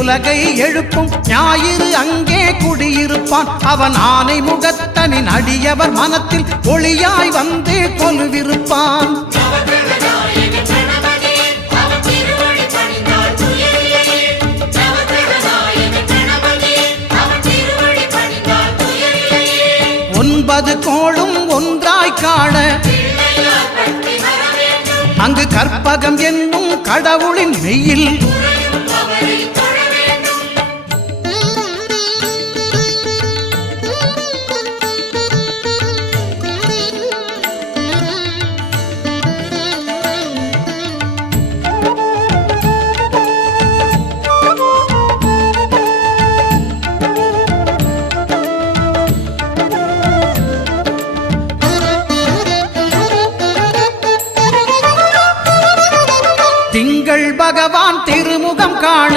உலகை எழுப்பும் ஞாயிறு அங்கே குடியிருப்பான். அவன் ஆனை முகத்தனின் அடியவர் மனத்தில் ஒளியாய் வந்து கொலுவிருப்பான். ஒன்பது கோளும் ஒன்றாய் காண அங்கு கற்பகம் என்னும் கடவுளின் மெய்யில் திங்கள் பகவான் திருமுகம் காண